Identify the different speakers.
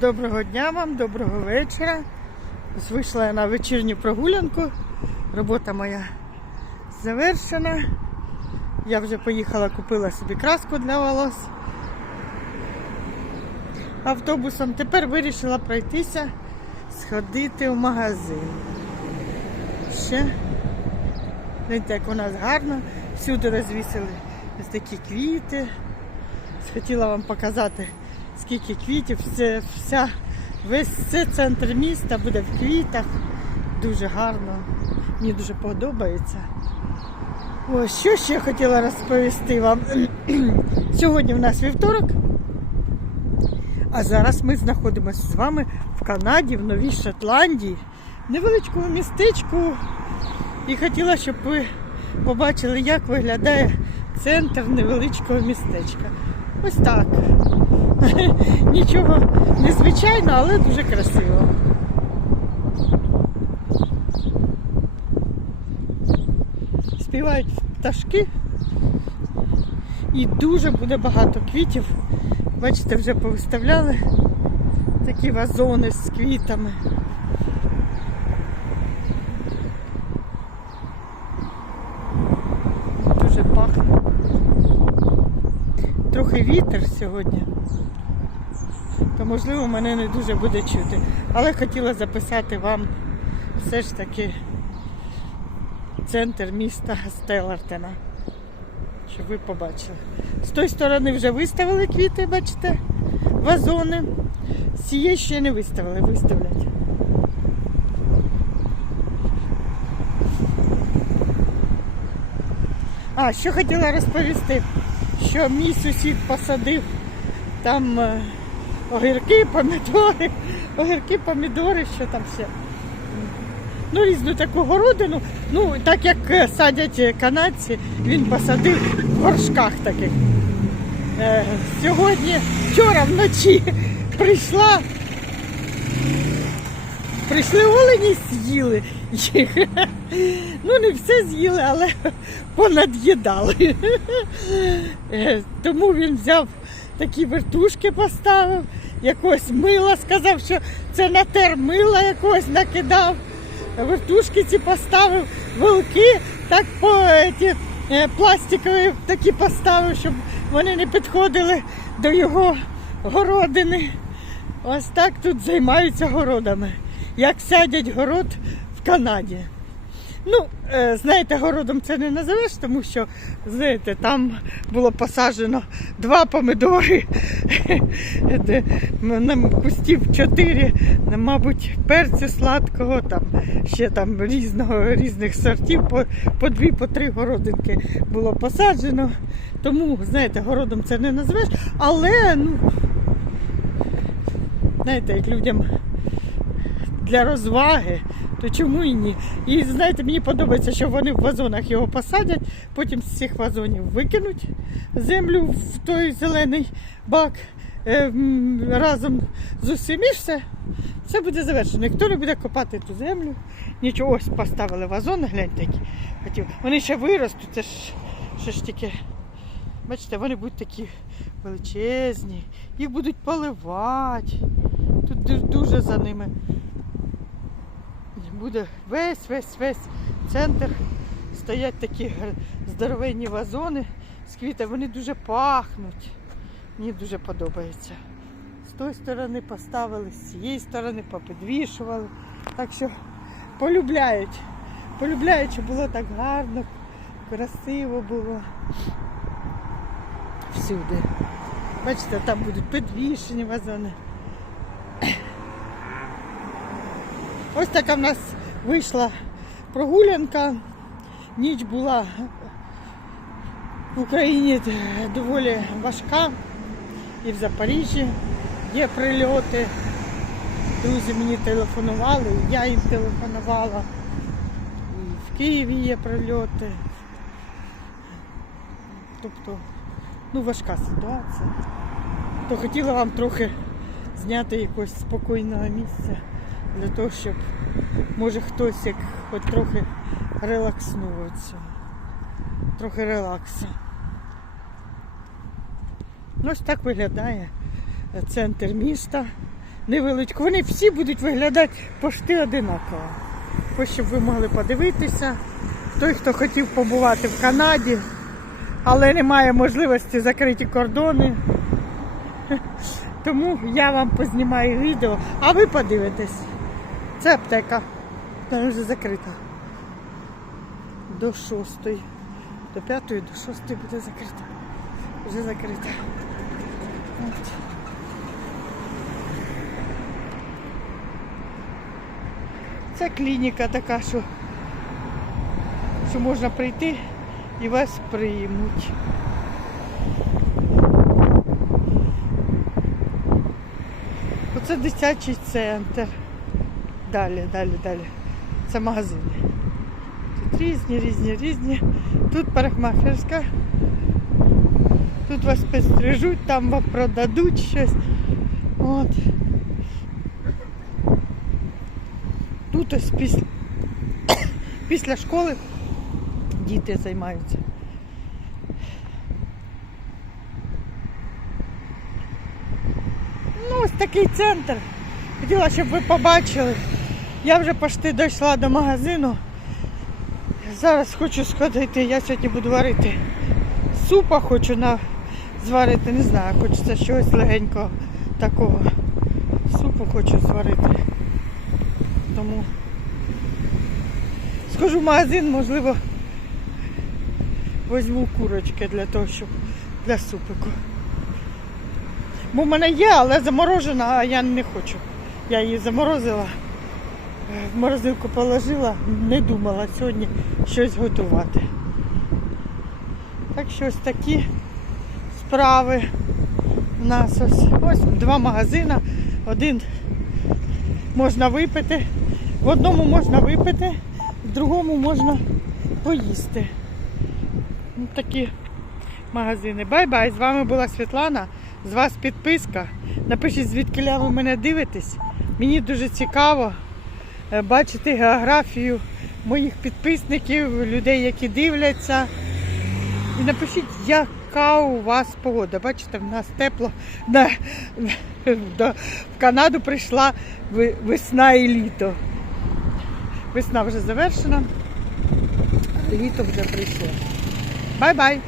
Speaker 1: Доброго дня вам, доброго вечора. Ось вийшла я на вечірню прогулянку. Робота моя завершена. Я вже поїхала, купила собі краску для волос автобусом. Тепер вирішила пройтися, сходити в магазин. Ще Гляньте, як у нас гарно. Всюди розвісили ось такі квіти. Хотіла вам показати, скільки квітів. Все, вся, весь це центр міста буде в квітах. Дуже гарно. Мені дуже подобається. Ось, що ще хотіла розповісти вам. Сьогодні в нас вівторок. А зараз ми знаходимося з вами в Канаді, в Новій Шотландії, в невеличкому містечку. І хотіла, щоб ви побачили, як виглядає центр невеличкого містечка. Ось так. Нічого незвичайного, але дуже красиво. Співають пташки і дуже буде багато квітів. Бачите, вже повиставляли такі вазони з квітами. Дуже пахне. Трохи вітер сьогодні, то можливо мене не дуже буде чути. Але хотіла записати вам все ж таки центр міста Стеллартена, щоб ви побачили. З тої сторони вже виставили квіти, бачите, вазони. Цієї ще не виставили, виставлять. А, що хотіла розповісти, що мій сусід посадив там е, огірки, помідори, огірки, помідори, що там ще. Ну, різну таку городину. Ну, так як е, садять канадці, він посадив в горшках таких. Е, сьогодні, вчора вночі прийшла. Прийшли олені, з'їли їх. Ну, не все з'їли, але понад'їдали. Е, Тому він взяв такі вертушки, поставив, якогось мила, сказав, що це натер мила якогось накидав. Вертушки ці поставив, вилки так по ті, е, пластикові такі поставив, щоб вони не підходили до його городини. Ось так тут займаються городами. Як садять город Канаді. Ну, е, знаєте, городом це не називеш, тому що, знаєте, там було посаджено два помидори, на кустів чотири, мабуть, перцю сладкого, там ще там різного, різних сортів, по, по дві, по три городинки було посаджено. Тому, знаєте, городом це не назвеш, але, ну, знаєте, як людям для розваги, то чому і ні? І знаєте, мені подобається, що вони в вазонах його посадять, потім з цих вазонів викинуть землю в той зелений бак е, разом з усім і все. Все буде завершено. Ніхто не буде копати ту землю. Нічого, ось поставили вазони, гляньте які. Хотів. Вони ще виростуть, це ж, ще ж тільки. Бачите, вони будуть такі величезні, їх будуть поливати. Тут дуже за ними буде весь, весь, весь центр. Стоять такі здоровенні вазони з квітами, вони дуже пахнуть. Мені дуже подобається. З тої сторони поставили, з цієї сторони попідвішували. Так що полюбляють. Полюбляють, щоб було так гарно, красиво було. Всюди. Бачите, там будуть підвішені вазони. Ось така в нас вийшла прогулянка. Ніч була в Україні доволі важка. І в Запоріжжі є прильоти. Друзі мені телефонували, я їм телефонувала. І в Києві є прильоти. Тобто, ну важка ситуація. То хотіла вам трохи зняти якогось спокійного місця для того, щоб може хтось як хоч трохи релакснув від. Трохи релаксу. Ну, Ось так виглядає центр міста. невеличку. Вони всі будуть виглядати пошти одинаково. Ось щоб ви могли подивитися. Той, хто хотів побувати в Канаді, але не має можливості закриті кордони. Тому я вам познімаю відео, а ви подивитесь. Це аптека. Вона вже закрита. До шостої. До п'ятої, до шостої буде закрита. Вже закрита. От. Це клініка така, що, що можна прийти і вас приймуть. Оце дитячий центр. Далі, далі, далі. Це магазини. Тут різні, різні, різні. Тут парикмахерська. Тут вас підстрижуть, там вам продадуть щось. От. Тут ось після, після школи діти займаються. Ну, ось такий центр. Хотіла, щоб ви побачили. Я вже почти дійшла до магазину. Зараз хочу сходити. Я сьогодні буду варити супа, хочу на... зварити, не знаю, хочеться щось легенького такого. Супу хочу зварити. Тому схожу в магазин, можливо, візьму курочки для того, щоб для супику. Бо в мене є, але заморожена, а я не хочу. Я її заморозила, в морозилку положила, не думала сьогодні щось готувати. Так що ось такі справи у нас ось. Ось два магазини. Один можна випити, в одному можна випити, в другому можна поїсти. Ось такі магазини. Бай-бай! З вами була Світлана. З вас підписка. Напишіть, звідки ви мене дивитесь. Мені дуже цікаво е, бачити географію моїх підписників, людей, які дивляться. І напишіть, яка у вас погода. Бачите, в нас тепло. В Канаду прийшла весна і літо. Весна вже завершена, літо вже прийшло. Бай-бай!